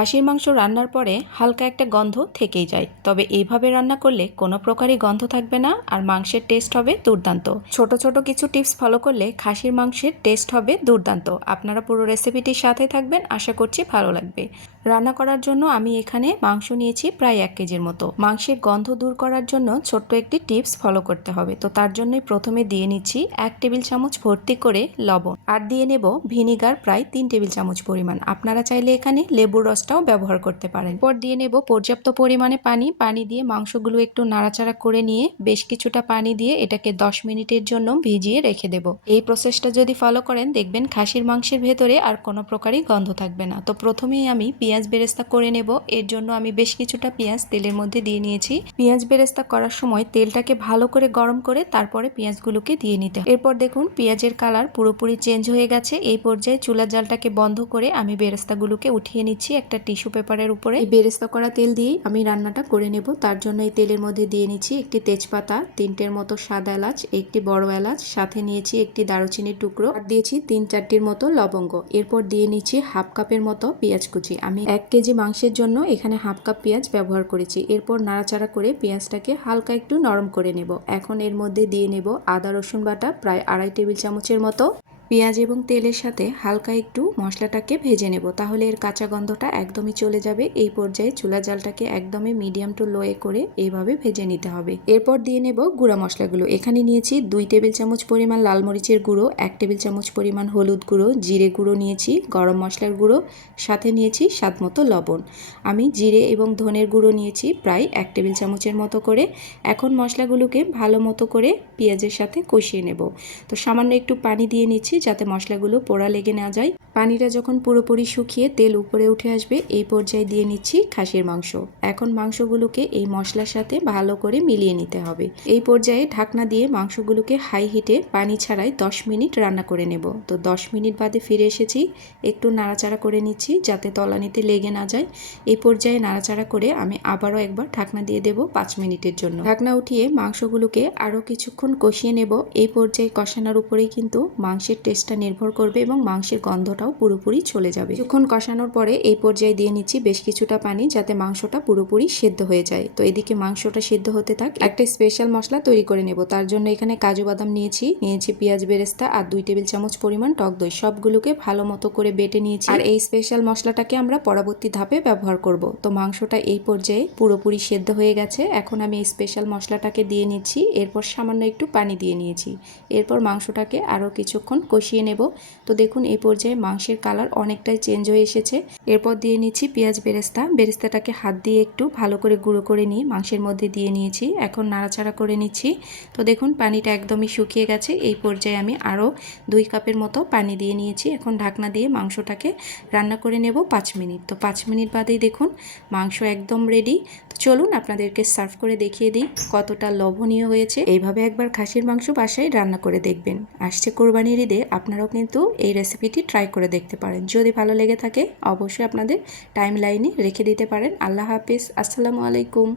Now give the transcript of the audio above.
খাসির মাংস রান্নার পরে হালকা একটা গন্ধ থেকেই যায়, তবে এইভাবে রান্না করলে কোনো প্রকারই গন্ধ থাকবে না আর মাংসের টেস্ট হবে দুর্দান্ত। ছোট ছোট কিছু টিপস ফলো করলে খাসির মাংসের টেস্ট হবে দুর্দান্ত। আপনারা পুরো রেসিপিটির সাথে থাকবেন, আশা করছি ভালো লাগবে। রান্না করার জন্য আমি এখানে মাংস নিয়েছি প্রায় 1 কেজির মতো। মাংসের গন্ধ দূর করার জন্য ছোট্ট একটি টিপস ফলো করতে হবে। তো তার জন্যই প্রথমে দিয়ে নিচ্ছি 1 টেবিল চামচ ভর্তি করে লবণ, আর দিয়ে নেব ভিনিগার প্রায় 3 টেবিল চামচ পরিমাণ। আপনারা চাইলে এখানে লেবুর রসটাও ব্যবহার করতে পারেন। এরপর দিয়ে নেব পর্যাপ্ত পরিমাণে পানি দিয়ে মাংসগুলো একটু নাড়াচাড়া করে নিয়ে বেশ কিছুটা পানি দিয়ে এটাকে 10 মিনিটের জন্য ভিজিয়ে রেখে দেব। এই প্রসেসটা যদি ফলো করেন দেখবেন খাসির মাংসের ভেতরে আর কোনো প্রকারই গন্ধ থাকবে না। তো প্রথমেই আমি পেঁয়াজ বেরেস্তা করে নেব। এর জন্য আমি বেশ কিছুটা পেঁয়াজ তেলের মধ্যে দিয়ে নিয়েছি। পেঁয়াজ বেরেস্তা করার সময় তেলটাকে ভালো করে গরম করে তারপরে পেঁয়াজগুলোকে দিয়ে নিতে হবে। এরপর দেখুন পেঁয়াজের কালার পুরোপুরি চেঞ্জ হয়ে গেছে। এই পর্যায়ে চুলার জালটাকে বন্ধ করে আমি বেরেস্তাগুলোকে উঠিয়ে নিচ্ছি একটা টিস্যু পেপারের উপরে। এই বেরেস্তা করা তেল দিয়েই আমি রান্নাটা করে নেব। তার জন্য এই তেলের মধ্যে দিয়ে নিচ্ছি একটি তেজপাতা, 3টের মতো সাদা এলাচ, একটি বড় এলাচ, সাথে নিয়েছি একটি দারুচিনির টুকরো, আর দিয়েছি 3-4টির মতো লবঙ্গ। এরপর দিয়ে নিচ্ছি হাফ কাপের মতো পেঁয়াজ কুচি। আমি 1 কেজি মাংসের জন্য এখানে হাফ কাপ পেঁয়াজ ব্যবহার করেছি। এরপর নাড়াচাড়া করে পেঁয়াজটাকে হালকা একটু নরম করে নেব। এখন এর মধ্যে দিয়ে নেব আদা রসুন বাটা প্রায় 2.5 টেবিল চামচের মতো। পেঁয়াজ এবং তেলের সাথে হালকা একটু মশলাটাকে ভেজে নেব, তাহলে এর কাঁচা গন্ধটা একদমই চলে যাবে। এই পর্যায়ে চুলা জালটাকে একদমই মিডিয়াম টু লোয়ে করে এইভাবে ভেজে নিতে হবে। এরপর দিয়ে নেব গুঁড়া মশলাগুলো। এখানে নিয়েছি 2 টেবিল চামচ পরিমাণ লাল মরিচের গুঁড়ো, 1 টেবিল চামচ পরিমাণ হলুদ গুঁড়ো, জিরে গুঁড়ো নিয়েছি, গরম মশলার গুঁড়ো, সাথে নিয়েছি স্বাদমতো লবণ। আমি জিরে এবং ধনের গুঁড়ো নিয়েছি প্রায় 1 টেবিল চামচের মতো করে। এখন মশলাগুলোকে ভালো মতো করে পেঁয়াজের সাথে কষিয়ে নেব। তো সামান্য একটু পানি দিয়ে নিচ্ছি যাতে মশলাগুলো পোড়া লেগে না যায়। পানিটা যখন পুরোপুরি শুকিয়ে তেল উপরে উঠে আসবে এই পর্যায়ে দিয়ে নিচ্ছি খাসির মাংস। এখন মাংসগুলোকে এই মশলার সাথে ভালো করে মিলিয়ে নিতে হবে। এই পর্যায়ে ঢাকনা দিয়ে মাংসগুলোকে হাই হিটে পানি ছাড়াই 10 মিনিট রান্না করে নেব। তো 10 মিনিট বাদে ফিরে এসেছি। একটু নাড়াচাড়া করে নিচ্ছি যাতে তলানিতে লেগে না যায়। এই পর্যায়ে নাড়াচাড়া করে আমি আবারও একবার ঢাকনা দিয়ে দেব 5 মিনিটের জন্য। ঢাকনা উঠিয়ে মাংসগুলোকে আরও কিছুক্ষণ কষিয়ে নেব। এই পর্যায়ে কষানোর উপরেই কিন্তু মাংসের টেস্টটা নির্ভর করবে এবং মাংসের গন্ধটাও পুরোপুরি চলে যাবে। কিছুক্ষণ কষানোর পরে এই পর্যায়ে দিয়ে নিচ্ছি বেশ কিছুটা পানি যাতে মাংসটা পুরোপুরি সেদ্ধ হয়ে যায়। তো এদিকে মাংসটা সেদ্ধ হতে থাক, একটা স্পেশাল মশলা তৈরি করে নেব। তার জন্য এখানে কাজু বাদাম নিয়েছি পেঁয়াজ বেরেস্তা আর 2 টেবিল চামচ পরিমাণ টক দই, সবগুলোকে ভালো মতো করে বেটে নিয়েছি। আর এই স্পেশাল মশলাটাকে আমরা পরবর্তী ধাপে ব্যবহার করব। তো মাংসটা এই পর্যায়ে পুরোপুরি সেদ্ধ হয়ে গেছে। এখন আমি এই স্পেশাল মশলাটাকে দিয়ে নিচ্ছি। এরপর সামান্য একটু পানি দিয়ে নিয়েছি। এরপর মাংসটাকে আরও কিছুক্ষণ কষিয়ে নেব। তো দেখুন এই পর্যায়ে মাংসের কালার অনেকটাই চেঞ্জ হয়ে এসেছে। এরপর দিয়ে নিচ্ছি পেঁয়াজ বেরেস্তাটাকে হাত দিয়ে একটু ভালো করে গুঁড়ো করে নিয়ে মাংসের মধ্যে দিয়ে নিয়েছি। এখন নাড়াচাড়া করে নিচ্ছি। তো দেখুন পানিটা একদমই শুকিয়ে গেছে। এই পর্যায়ে আমি আরও 2 কাপের মতো পানি দিয়ে নিয়েছি। এখন ঢাকনা দিয়ে মাংসটাকে রান্না করে নেব 5 মিনিট। তো 5 মিনিট বাদেই দেখুন মাংস একদম রেডি। তো চলুন আপনাদেরকে সার্ভ করে দেখিয়ে দিই কতটা লোভনীয় হয়েছে। এইভাবে একবার খাসির মাংস বাসায় রান্না করে দেখবেন। আসছে কোরবানির ঈদে আপনারাও কিন্তু এই রেসিপিটি ট্রাই করে দেখতে পারেন। যদি ভালো লেগে থাকে অবশ্যই আপনাদের টাইম লাইনে রেখে দিতে পারেন। আল্লাহ হাফেজ, আসসালামু আলাইকুম।